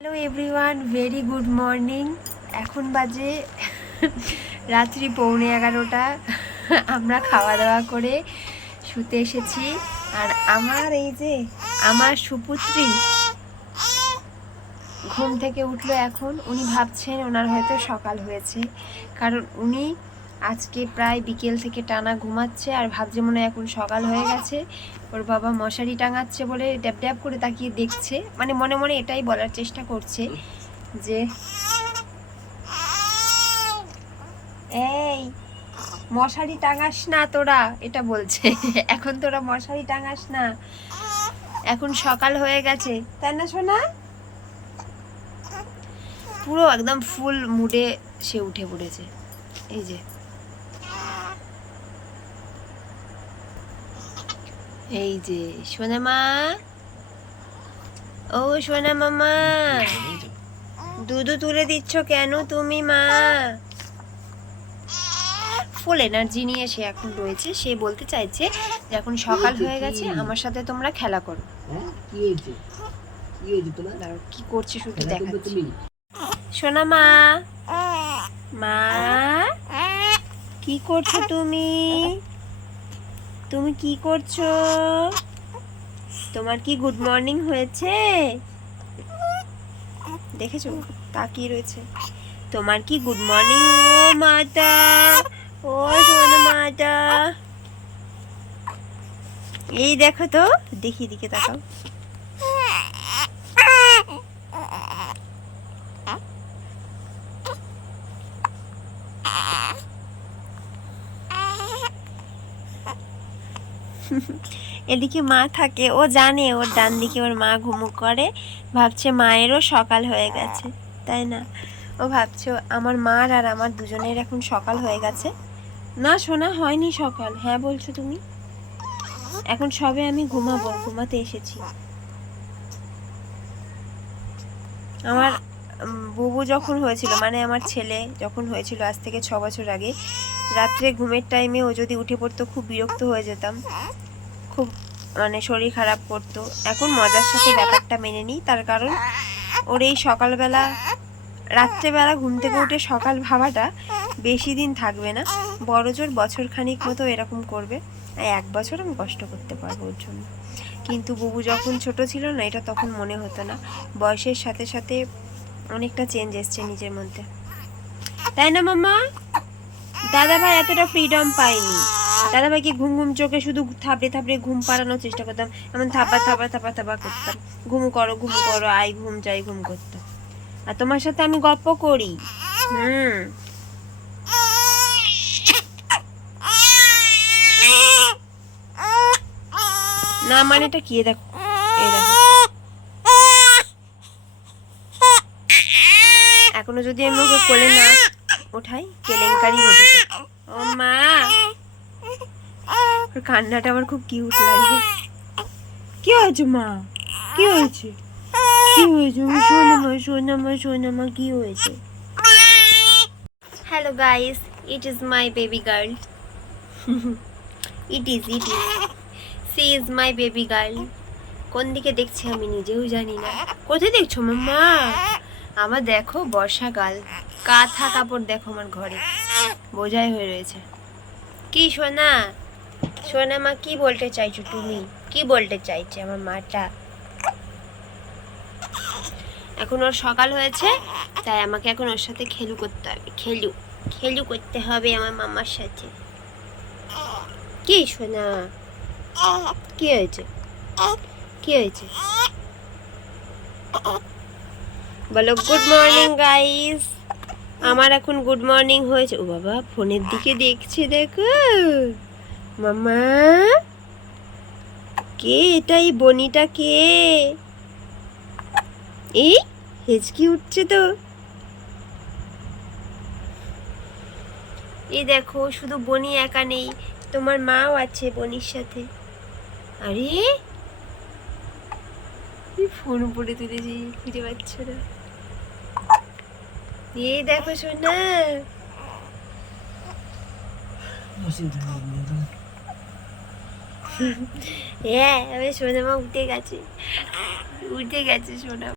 Hello everyone, very good morning. এখন বাজে রাত্রি 11:15। আমরা খাওয়া দাওয়া করে শুতে এসেছি। আর আমার এই যে আমার সুপুত্রী ঘুম থেকে উঠলো এখন। উনি ভাবছেন ওনার হয়তো সকাল হয়েছে, কারণ উনি আজকে প্রায় বিকেল থেকে টানা ঘুমাচ্ছে আর ভাবছে মনে হয় এখন সকাল হয়ে গেছে। ওর বাবা মশারি টাঙাচ্ছে বলে ড্যাব ড্যাব করে তাকিয়ে দেখছে, মানে মনে মনে এটাই বলার চেষ্টা করছে যে এই মশারি টাঙাস না তোরা, এটা বলছে। এখন তোরা মশারি টাঙাস না, এখন সকাল হয়ে গেছে, তাই না সোনা? পুরো একদম ফুল মুডে সে উঠে পড়েছে। এই যে এই যে সোনা মা, ও সোনা মামা, দুধু তুলে দিচ্ছ কেন তুমি মা? ফুল এনার্জি নিয়ে সে এখন রয়েছে। সে বলতে চাইছে যে এখন সকাল হয়ে গেছে, আমার সাথে তোমরা খেলা করো। কি হয়েছে? কি হয়েছে তোমার? দাঁড়াও, কি করছে শুধু দেখাচ্ছি। সোনা মা, মা কি করছো তুমি? তুমি কি করছো? তোমার কি গুড মর্নিং হয়েছে? দেখেছো তাকিয়ে রয়েছে। তোমার কি গুড মর্নিং? ও মাতা, ও সোনা মাতা, এই দেখো তো, দেখি দিকে তাকাও। এদিকে মা থাকে, ও জানে ওর ডান দিকে ওর মা ঘুমুক করে, ভাবছে মায়েরও সকাল হয়ে গেছে, তাই না? ও ভাবছে আমার মার আর আমার দুজনের এখন সকাল হয়ে গেছে। না সোনা, হয়নি সকাল। হ্যাঁ বলছো তুমি? এখন সবে আমি ঘুমাবো, ঘুমাতে এসেছি। আমার বুবু যখন হয়েছিল, মানে আমার ছেলে যখন হয়েছিল আজ থেকে 6 বছর আগে, রাত্রে ঘুমের টাইমে ও যদি উঠে পড়তো খুব বিরক্ত হয়ে যেতাম, খুব মানে শরীর খারাপ করতো। এখন মজার সাথে ব্যাপারটা মেনে নিই, তার কারণ ওর এই সকালবেলা রাত্রেবেলা ঘুম থেকে উঠে সকাল ভাবাটা বেশি দিন থাকবে না, বড় জোর বছর খানিক মতো এরকম করবে। 1 বছর আমি কষ্ট করতে পারবো ওর জন্য। কিন্তু বুবু যখন ছোট ছিল না, এটা তখন মনে হতো না। বয়সের সাথে সাথে অনেকটা চেঞ্জ এসছে নিজের মধ্যে, তাই না মামা? দাদাভাই এতটা ফ্রিডম পাইনি। দাদাভাইকে ঘুম ঘুম চোখে শুধু থাপড়ে থাপড়ে ঘুম পাড়ানোর চেষ্টা করতাম, এমন থাপা থাপা থাপা থাপা করতাম, ঘুম করো আই ঘুম যাই ঘুম করতাম। আর তোমার সাথে আমি গল্প করি। না মানে এটা কি? দেখো, এই দেখো, এখনো যদি আমি ওকে কোলে না ওঠাই কেলেঙ্কারি হতে। ও মা, ওর কান্নাটা আমার খুব কিউট লাগে। কি হয়েছে মা? কি হয়েছে? কি হয়েছে? সোনামা কি হয়েছে? Hello guys, it is my baby girl. It is she is my baby girl. কোন দিকে দেখছি আমি নিজেও জানি না। কোথায় দেখছো মাম্মা? আমার দেখো বর্ষাকাল, কাঁথা কাপড় দেখো আমার ঘরে বোঝাই হয়ে রয়েছে। কি সোনা, সোনা মা কি বলতে চাইছো তুমি? কি বলতে চাইছে আমার মাটা? এখন ওর সকাল হয়েছে, তাই আমাকে এখন ওর সাথে খেলু করতে হবে। খেলু করতে হবে আমার মামার সাথে। কি সোনা, কি হয়েছে? কি হয়েছে বলো? Good morning guys. আমার এখন গুড মর্নিং হয়েছে। ও বাবা, ফোনের দিকে দেখছে, দেখো মামা। কে এটা? এই বনিটা কে? এই হেঁচকি উঠছে তো। এই দেখো, শুধু বনি একা নেই, তোমার মাও আছে বনির সাথে। আরে ফোন উপরে তুলেছি, ফিরে পাচ্ছ না। এই দেখো সোনা, হ্যাঁ আমি সোনা মা উঠে গেছে সোনা।